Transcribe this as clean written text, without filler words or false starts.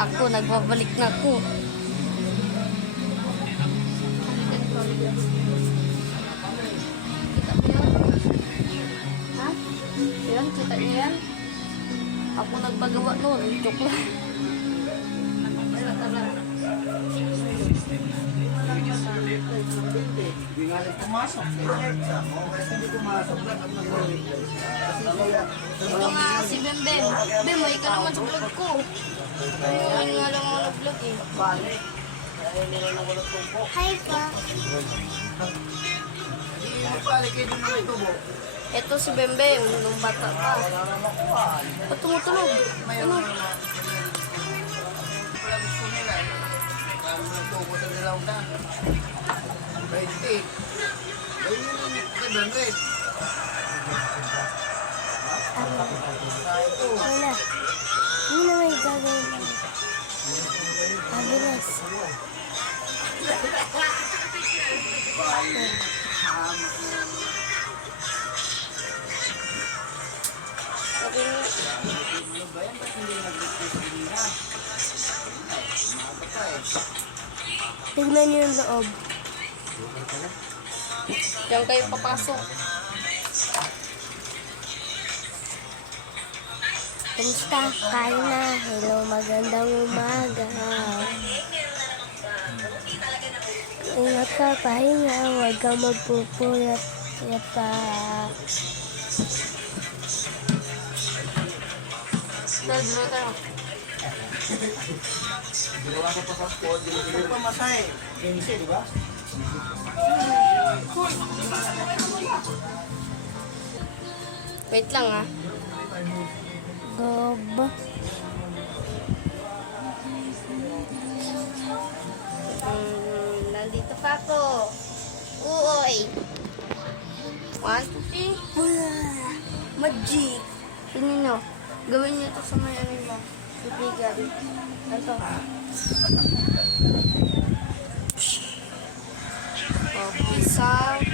Ako, nagbabalik na ako. Kita mo yan? Ha? Yan, kita niyo yan? Ako nagpagawa noon. Joke lang. Hindi nga rin pumasok. Hindi pumasok. Ito nga si Bembem. Bem, may ka naman sa vlog ko. Ayun nga lang ako nag-vlog eh. Hi pa. Ito si Bembem, nung bata pa. Ba't tumutulog? Ano? Wala. Hindi na may gagawin lang. Abilis. Sabi niya, Tignan niyo yung loob. diyan kayo papasok. Kumusta? Kain na. Hello, magandang umaga. Ingat ka, pahinga. Huwag ka magpupuyat. Pa. Dalo tayo. Ginawa ko pa sa sport. Hindi pa masay. Kensi, di ba? Wait lang ah. Gob. Nandito pa ako. Uy. 1, 2, 3. Magic. Tingnan nyo. Gawin nyo ito sa may ano mo. Bibigan. Ito. Oh, peace out.